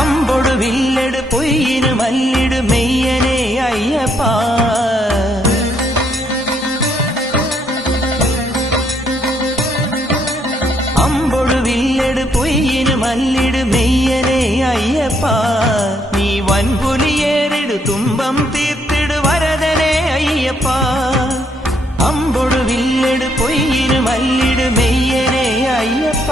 അമ്പൊടു വില്ലെടു പൊയ്യിനു മല്ലിടു മെയ്യനെ അയ്യപ്പ അമ്പൊടു വില്ലെടു പൊയ്യിനു മല്ലിടു മെയ്യനെ അയ്യപ്പ നീ വൻപുലിയേറിടു തുമ്പം തീർത്തിടു വരദനെ അയ്യപ്പ അമ്പൊടു വില്ലെടു പൊയ്യിനു മല്ലിടു മെയ്യനെ അയ്യപ്പ